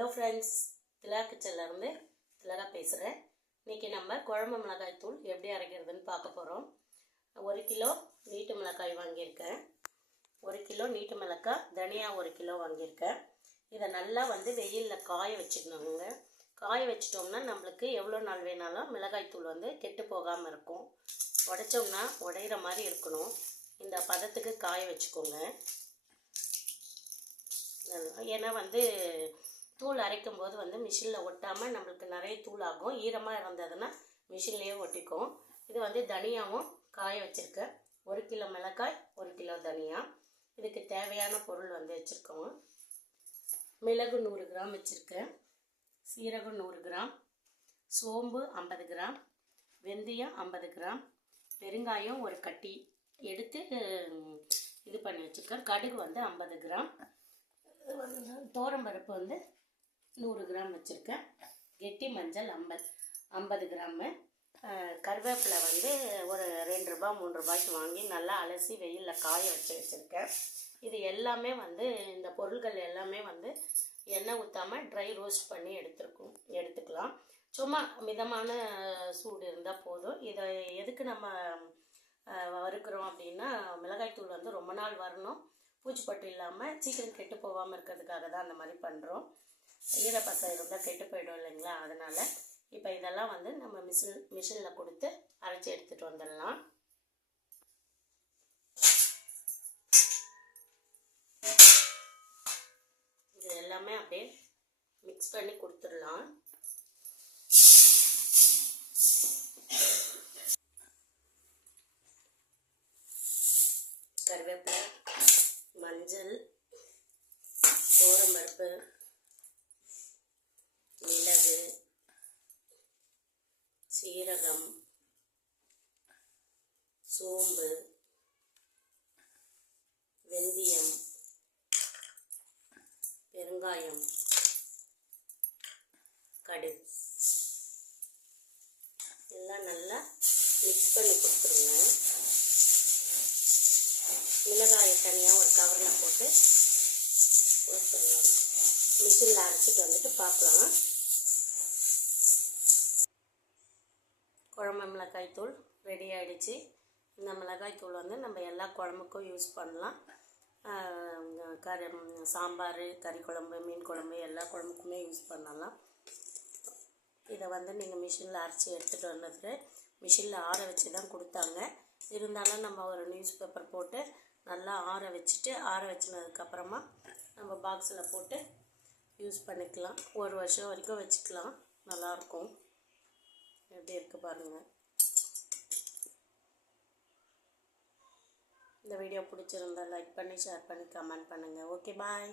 Hello friends, திலா கிச்சன்லேருந்து திலகா பேசுகிறேன். இன்றைக்கி நம்ம குழம்பு மிளகாய் தூள் எப்படி அரைக்கிறதுன்னு பார்க்க போகிறோம். 1 கிலோ நீட்டு மிளகாய் வாங்கியிருக்கேன். 1 கிலோ நீட்டு மிளகாய், தனியா 1 கிலோ வாங்கியிருக்கேன். இதை நல்லா வெயிலில் காய வச்சுக்கணுங்க. காய வச்சிட்டோம்னா நம்மளுக்கு எவ்வளோ நாள் வேணாலும் மிளகாய் தூள் கெட்டு போகாமல் இருக்கும். உடைச்சோம்னா உடையிற மாதிரி இருக்கணும். இந்த பதத்துக்கு காய வச்சுக்கோங்க. ஏன்னா தூள் அரைக்கும் போது மிஷினில் ஒட்டாமல் நம்மளுக்கு நிறைய தூள் ஆகும். ஈரமாக இருந்ததுன்னா மிஷின்லேயே ஒட்டிக்கும். இது தனியாவும் காய வச்சுருக்கேன். 1 கிலோ மிளகாய், 1 கிலோ தனியா. இதுக்கு தேவையான பொருள் வச்சுருக்கோம். மிளகு 100 கிராம் வச்சுருக்கேன். சீரகம் 100 கிராம், சோம்பு 50 கிராம், வெந்தயம் 50 கிராம், பெருங்காயம் ஒரு கட்டி எடுத்து இது பண்ணி வச்சுருக்கேன். கடுகு 50 கிராம், தோரம்பருப்பு 100 கிராம் வச்சுருக்கேன். கெட்டி மஞ்சள் 50 கிராமு. கருவேப்பிலை ஒரு 2 ரூபா 3 ரூபாய்க்கு வாங்கி நல்லா அலசி வெயிலில் காய வச்சுருக்கேன். இது எல்லாமே இந்த பொருட்கள் எல்லாமே எண்ணெய் ஊற்றாமல் ட்ரை ரோஸ்ட் பண்ணி எடுத்துக்கலாம். சும்மா மிதமான சூடு இருந்தால் போதும். இதை எதுக்கு நம்ம வறுக்கிறோம் அப்படின்னா, மிளகாய்த்தூள் ரொம்ப நாள் வரணும், பூச்சிப்பட்டு இல்லாமல் சீக்கிரம் கெட்டு போகாமல் இருக்கிறதுக்காக தான் அந்த மாதிரி பண்ணுறோம். ஈரப்பசை இருந்தால் கெட்டு போயிடும் இல்லைங்களா, அதனால் இப்போ இதெல்லாம் நம்ம மிஷினில் கொடுத்து அரைச்சி எடுத்துகிட்டு வந்துடலாம். இது எல்லாமே அப்படியே மிக்ஸ் பண்ணி கொடுத்துடலாம். கருவேப்பிலை, மஞ்சள், தோரம்பருப்பு, மிளகு, சீரகம், சோம்பு, வெந்தயம், பெருங்காயம், கடுகு எல்லாம் நல்லா மிக்ஸ் பண்ணி கொடுத்துருங்க. மிளகாயை தனியாக ஒரு கவரில் போட்டு கொடுத்துடலாம். மிஷினில் அரைச்சிட்டு பார்க்கலாம். குழம்பு மிளகாய் தூள் ரெடி ஆகிடுச்சு. இந்த மிளகாய் தூள் நம்ம எல்லா குழம்புக்கும் யூஸ் பண்ணலாம். சாம்பார், கறி குழம்பு, மீன் குழம்பு எல்லா குழம்புக்குமே யூஸ் பண்ணலாம். இதை நீங்கள் மிஷினில் அரைச்சி எடுத்துகிட்டு வந்தது மிஷினில் ஆற வச்சு தான் கொடுத்தாங்க. இருந்தாலும் நம்ம ஒரு நியூஸ் பேப்பர் போட்டு நல்லா ஆற வச்சினதுக்கப்புறமா நம்ம பாக்ஸில் போட்டு யூஸ் பண்ணிக்கலாம். 1 வருஷம் வரைக்கும் வச்சுக்கலாம். நல்லாயிருக்கும். எப்படி இருக்குது பாருங்கள். இந்த வீடியோ பிடிச்சிருந்தா லைக் பண்ணி, ஷேர் பண்ணி, கமெண்ட் பண்ணுங்கள். ஓகே, பாய்.